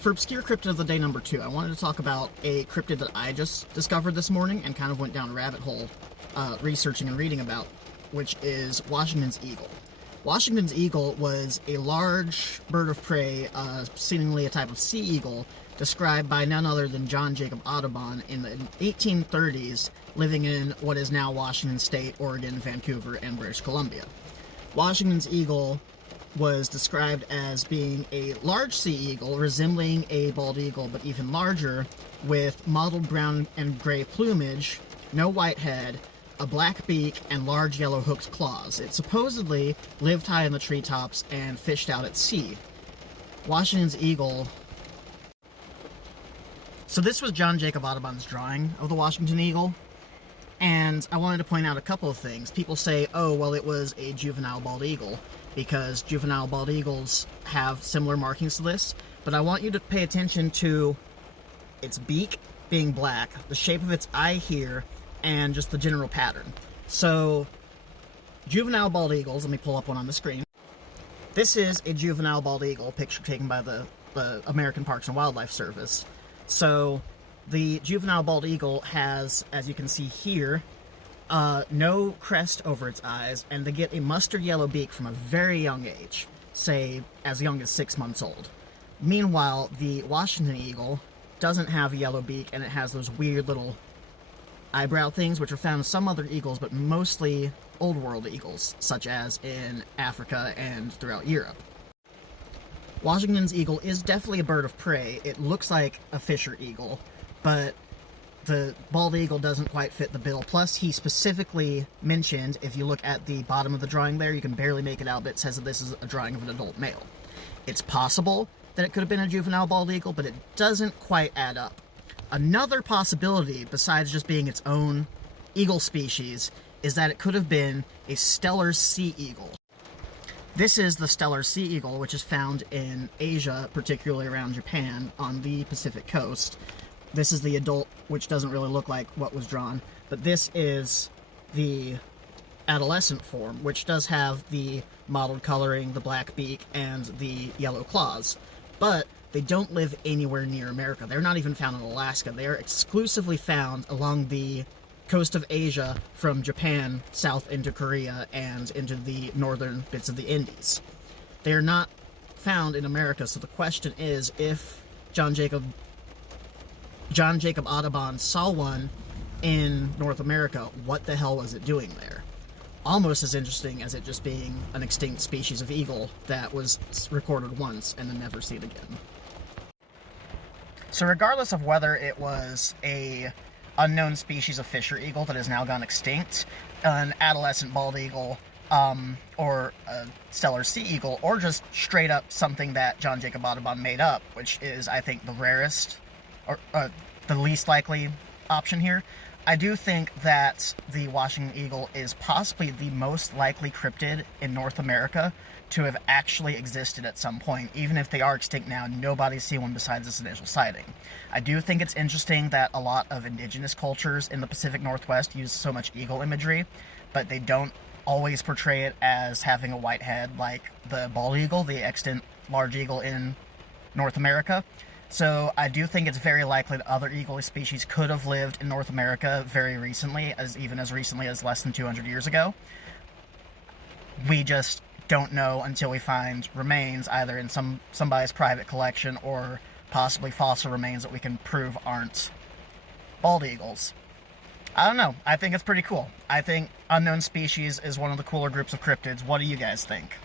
For Obscure Cryptid of the Day number 2, I wanted to talk about a cryptid that I just discovered this morning and kind of went down a rabbit hole researching and reading about, which is Washington's eagle. Washington's eagle was a large bird of prey, seemingly a type of sea eagle, described by none other than John Jacob Audubon in the 1830s, living in what is now Washington State, Oregon, Vancouver, and British Columbia. Washington's eagle was described as being a large sea eagle resembling a bald eagle but even larger, with mottled brown and gray plumage, no white head, a black beak, and large yellow hooked claws. It supposedly lived high in the treetops and fished out at sea. Washington's eagle... So this was John Jacob Audubon's drawing of the Washington eagle, and I wanted to point out a couple of things. People say, oh, well, it was a juvenile bald eagle, because juvenile bald eagles have similar markings to this, but I want you to pay attention to its beak being black, the shape of its eye here, and just the general pattern. So, juvenile bald eagles, let me pull up one on the screen. This is a juvenile bald eagle, picture taken by the American Parks and Wildlife Service. So, the juvenile bald eagle has, as you can see here, no crest over its eyes, and they get a mustard yellow beak from a very young age, say as young as 6 months old. Meanwhile, the Washington eagle doesn't have a yellow beak, and it has those weird little eyebrow things, which are found in some other eagles, but mostly Old World eagles, such as in Africa and throughout Europe. Washington's eagle is definitely a bird of prey. It looks like a fisher eagle, but the bald eagle doesn't quite fit the bill. Plus, he specifically mentioned, if you look at the bottom of the drawing there, you can barely make it out, but it says that this is a drawing of an adult male. It's possible that it could have been a juvenile bald eagle, but it doesn't quite add up. Another possibility, besides just being its own eagle species, is that it could have been a stellar sea eagle. This is the stellar sea eagle, which is found in Asia, particularly around Japan, on the Pacific coast. This is the adult, which doesn't really look like what was drawn, but this is the adolescent form, which does have the mottled coloring, the black beak, and the yellow claws. But they don't live anywhere near America. They're not even found in Alaska. They are exclusively found along the coast of Asia, from Japan south into Korea and into the northern bits of the Indies. They are not found in America, so the question is, if John Jacob Audubon saw one in North America, what the hell was it doing there? Almost as interesting as it just being an extinct species of eagle that was recorded once and then never seen again. So regardless of whether it was a unknown species of fisher eagle that has now gone extinct, an adolescent bald eagle, or a stellar sea eagle, or just straight up something that John Jacob Audubon made up, which is, I think, the rarest, or the least likely option here, I do think that the Washington eagle is possibly the most likely cryptid in North America to have actually existed at some point. Even if they are extinct now, nobody's seen one besides this initial sighting. I do think it's interesting that a lot of indigenous cultures in the Pacific Northwest use so much eagle imagery, but they don't always portray it as having a white head like the bald eagle, the extant large eagle in North America. So I do think it's very likely that other eagle species could have lived in North America very recently, even as recently as less than 200 years ago. We just don't know until we find remains, either in somebody's private collection or possibly fossil remains that we can prove aren't bald eagles. I don't know. I think it's pretty cool. I think unknown species is one of the cooler groups of cryptids. What do you guys think?